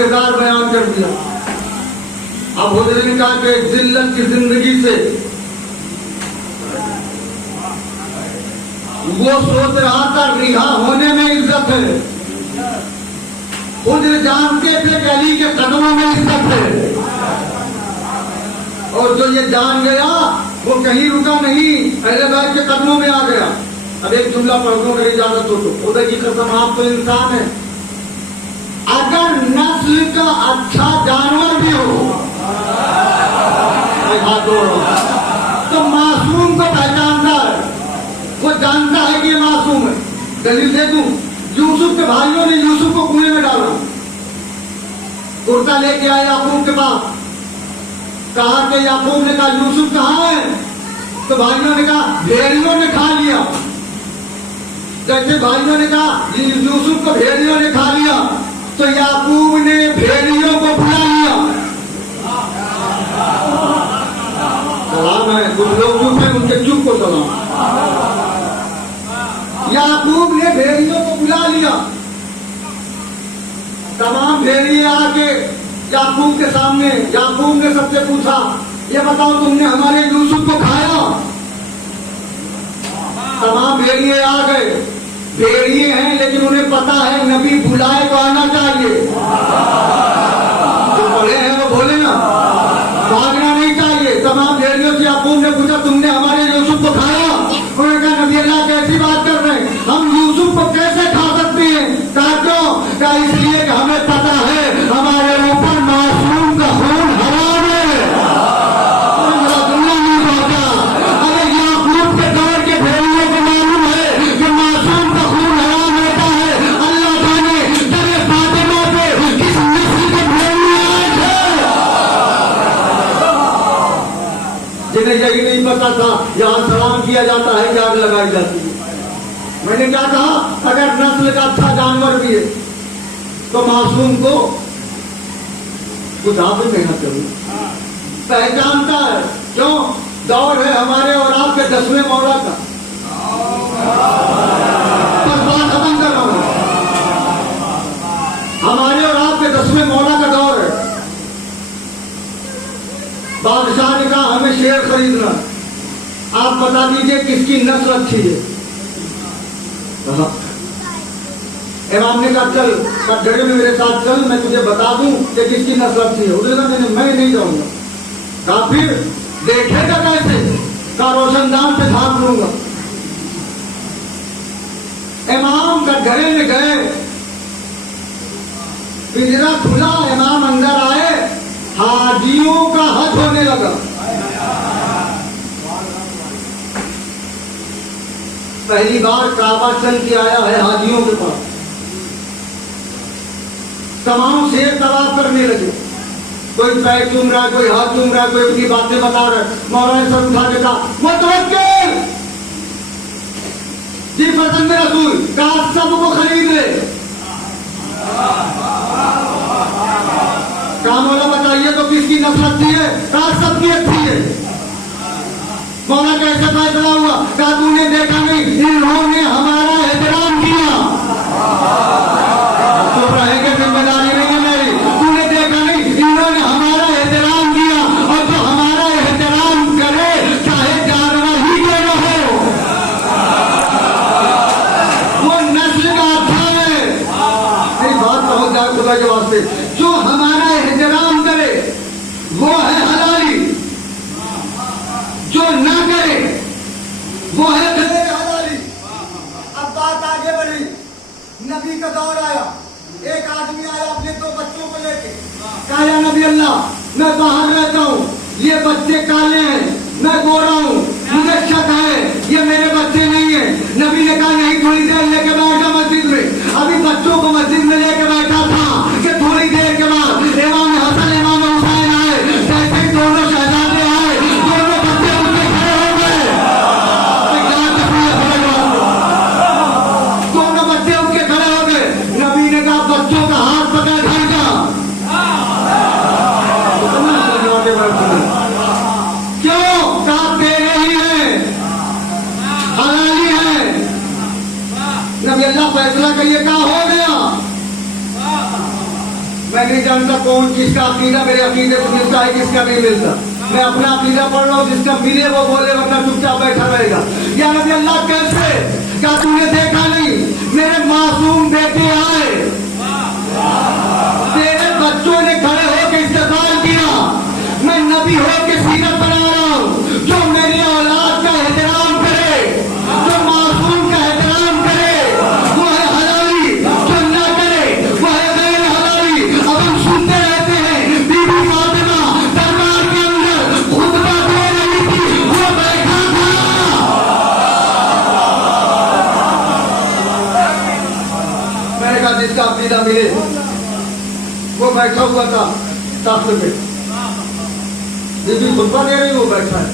किरदार बयान कर दिया। अब हुजूर ने कहा कि जिल्लत की जिंदगी से वो सोच रहा था रिहा होने में इज्जत है। हुजूर जानते थे कि अली के कदमों में इज्जत है, और जो ये जान गया वो कहीं रुका नहीं, अहले बैत के कदमों में आ गया। अब एक जुमला पढ़ दूं मेरी इजाजत हो तो। खुदा की कसम आप तो इंसान है, अगर नस्ल का अच्छा जानवर भी हो हाथ जोड़ तो मासूम को पहचानता है, वो जानता है कि ये मासूम है। दलील दे दूं, यूसुफ के भाइयों ने यूसुफ को कुएं में डाला, कुर्ता लेके आए याकूब के पास, कहा कि याकूब ने कहा यूसुफ कहाँ है? तो भाइयों ने कहा भेड़ियों ने खा लिया। जैसे भाइयों ने कहा यूसुफ को भेड़ियों ने खा लिया, तो याकूब ने भेड़ियों को बुला लिया। सलाम है, कुछ लोग चुप है, उनके चुप को सलाम। याकूब ने भेड़ियों को बुला लिया, तमाम भेड़िए आके याकूब के सामने। याकूब ने सबसे पूछा, ये बताओ तुमने हमारे यूसुफ को खाया? तमाम भेड़िए आ गए। भेड़िए हैं लेकिन उन्हें पता है नबी बुलाए तो आना चाहिए। जो बड़े हैं वो बोले ना, भागना नहीं चाहिए। तमाम भेड़ियों से याकूब ने पूछा तुमने हमारे यूसुफ को खाया? उन्होंने कहा नबी अल्लाह कैसी बात कर रहे हैं, हम यूसुफ को कैसे खा सकते हैं? कहा क्यों? कहा इसलिए कि हमें पता है हमारे ऊपर मासूम का खून हराम है। अगर याकूब के दौर के भेड़ियों को मालूम है कि मासूम का खून हराम होता है, अल्लाह जाने तेरे फातिमा पे किस नस्ल के भेड़िए आए थे जिन्हें यही नहीं पता था यहाँ सलाम किया जाता है कि आग लगाई जाती है। मैंने क्या कहा, अगर नस्ल का अच्छा जानवर भी है तो मासूम को खुदा भी कहना चाहिए, पहचानता है। क्यों? दौर है हमारे और आपके 10वें मौला का। बस बात खत्म कर रहा हूं, हमारे और आपके 10वें मौला का दौर है। बादशाह ने कहा हमें शेर खरीदना, आप बता दीजिए किसकी नस्ल अच्छी है। इमाम ने कहा चल कटघरे में मेरे साथ चल, मैं तुझे बता दूं कि किसकी नस्ल अच्छी है। उसने कहा मैं नहीं जाऊंगा। कहा फिर देखेगा कैसे? कहा रोशनदान से झांक लूंगा। इमाम कटघरे में गए, पिंजरा खुला, इमाम अंदर आए, हाजियों का हज होने लगा। पहली बार काबा चल के आया है हाजियों के पास। तमाम शेर तवाफ करने लगे, कोई पैर चूम रहा है, कोई हाथ चूम रहा है, कोई अपनी बातें बता रहा है। मौलाना ने सर उठा के कहा मुतवक्किल जी फरजंद रसूल, कहा सबको खरीद ले। कहा मौला बताइए तो किसकी नस्ल अच्छी है? कहा सबकी अच्छी है। मौला कैसे फैसला हुआ? कहा तूने देखा नहीं इन्होंने हमारा एहतराम किया। तो रहेंगे, जिम्मेदारी नहीं है मेरी। तूने देखा नहीं इन्होंने हमारा एहतराम किया, और जो हमारा एहतराम करे चाहे जानवर ही क्यों न हो, वो नस्ल का अच्छा है। मेरी बात पहुंच जाए खुदा के वास्ते। जो हमारा एहतराम करे वो है हलाली, जो ना करे वो है गैर हलाली। अब बात आगे बढ़ी, नबी का दौर आया। एक आदमी आया अपने 2 बच्चों को लेके, कहा या नबी अल्लाह मैं बाहर रहता हूँ, ये बच्चे काले हैं, मैं गोरा हूँ, मुझे शक है ये मेरे बच्चे नहीं है। नबी ने कहा नहीं, थोड़ी देर लेके बैठा मस्जिद में। अभी बच्चों को मस्जिद में लेके बैठा था कि थोड़ी देर के बाद इमाम हसन इमाम हुसैन आए। जैसे ही दोनों शहजादे आए, दोनों बच्चे उनके खड़े हो गए। दोनों बच्चे उनके खड़े हो गए। नबी ने कहा बच्चों का हाथ पकड़ घर का। क्यों? कहा तेरे ही है, हलाली है। नबी अल्लाह फैसला करिए, कहा हो गया। मैंने नहीं जानता कौन किसका अकीदा मेरे अकीदे से मिलता है, किसका नहीं मिलता। मैं अपना अकीदा पढ़ रहा हूँ, जिसका मिले वो बोले, वरना चुपचाप बैठा रहेगा। या नबी अल्लाह कैसे? क्या तूने देखा नहीं मेरे मासूम बेटे आए, तेरे बच्चों ने खड़े होकर इस्तेमाल किया, मैं नबी होकर सीरत बना रहा हूँ। जो मेरी औलाद का एहतराम करे, जो मासूम का एहतराम करे, वो है हलाली, जो ना करे वो है गैर हलाली। अब हम सुनते रहते हैं बीबी फातिमा दरबार के अंदर खुतबा दे रही थी, वो बैठा था। मैंने कहा जिसका अकीदा मिले वो बैठा हुआ था तख्त पे, बीबी खुतबा दे रही, वो बैठा है।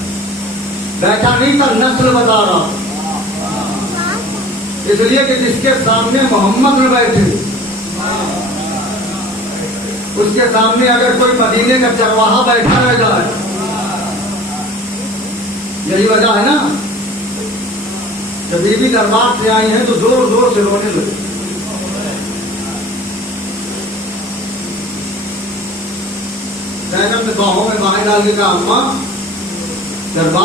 बैठा नहीं था, नस्ल बता रहा, इसलिए कि जिसके सामने मोहम्मद न बैठे, उसके सामने अगर कोई मदीने का चरवाहा बैठा रह जाए, यही वजह है ना। जब बीबी दरबार से आई हैं तो जोर जोर से रोने लगे। जैनब ने बाहों में बाहें डाल के कहा, अम्मा दरबार